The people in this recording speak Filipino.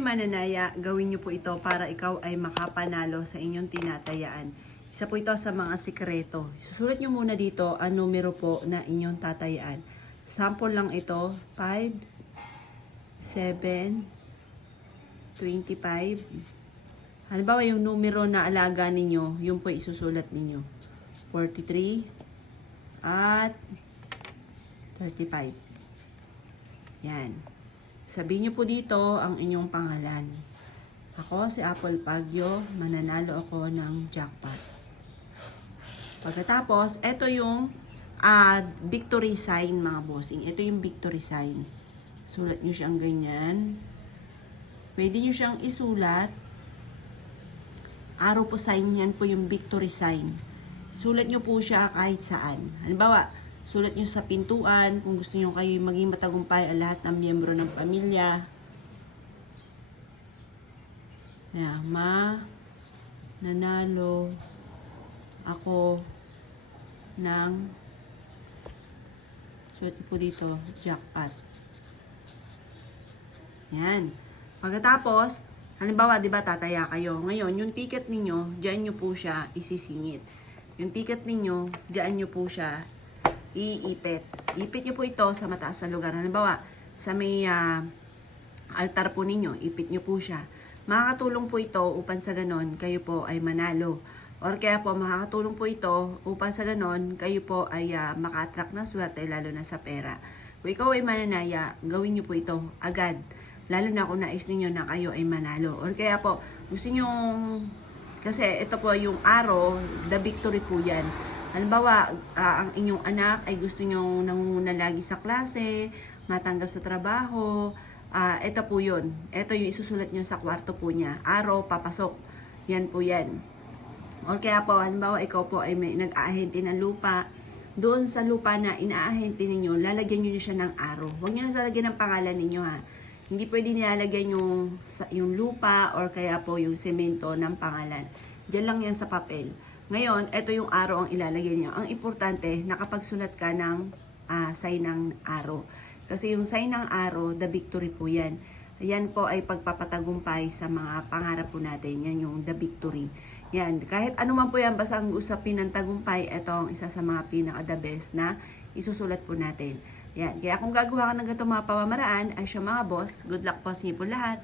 Mananaya, gawin niyo po ito para ikaw ay makapanalo sa inyong tinatayaan. Isa po ito sa mga sikreto. Susulat niyo muna dito ang numero po na inyong tatayaan. Sample lang ito, 5, 7, 25. Halimbawa yung numero na alaga ninyo, yun po isusulat ninyo. 43 at 35. Yan. Sabihin niyo po dito ang inyong pangalan. Ako si Apple Pagyo, mananalo ako ng jackpot. Pagkatapos, ito yung victory sign mga bossing. Ito yung victory sign. Sulat niyo siyang ganyan. Pwede niyo siyang isulat. Arrow po sign, yan po yung victory sign. Sulat niyo po siya kahit saan. Halimbawa, sulat nyo sa pintuan, kung gusto nyo kayo maging matagumpay ang lahat ng miyembro ng pamilya. Nanalo ako ng, sulat po dito, jackpot. Yan. Pagkatapos, halimbawa, di ba tataya kayo. Ngayon, yung ticket ninyo, diyan nyo po siya isisingit. Yung ticket ninyo, diyan nyo po siya iipit. Ipit nyo po ito sa mataas na lugar. Halimbawa, sa may altar po ninyo, ipit nyo po siya. Makakatulong po ito upang sa ganon, kayo po ay manalo. Or kaya po, makakatulong po ito upang sa ganon, kayo po ay maka-attract ng swerte, lalo na sa pera. Kung ikaw ay mananaya, gawin nyo po ito agad. Lalo na kung nais ninyo na kayo ay manalo. Or kaya po, gusto nyo, kasi ito po yung arrow, the victory po yan. Halimbawa, ang inyong anak ay gusto nyo nangunguna lagi sa klase, matanggap sa trabaho, ito po yun. Ito yung isusulat nyo sa kwarto po niya. Araw, papasok. Yan po yan. O kaya po, halimbawa, ikaw po ay may nag-aahente ng lupa. Doon sa lupa na inaahente ninyo, lalagyan nyo siya ng araw. Huwag nyo na lalagyan ng pangalan ninyo ha. Hindi pwede nilalagyan yung lupa or kaya po yung semento ng pangalan. Diyan lang yan sa papel. Ngayon, ito yung arrow ang ilalagay niyo. Ang importante, nakapagsulat ka ng sign ng arrow. Kasi yung sign ng arrow, the victory po yan. Yan po ay pagpapatagumpay sa mga pangarap po natin. Yan yung the victory. Yan. Kahit ano man po yan, basta ang usapin ng tagumpay, ito ang isa sa mga pinaka-the best na isusulat po natin. Yan. Kaya kung gagawa ka ng ganitong mga pamamaraan, ay siya mga boss, good luck po sa inyo po lahat.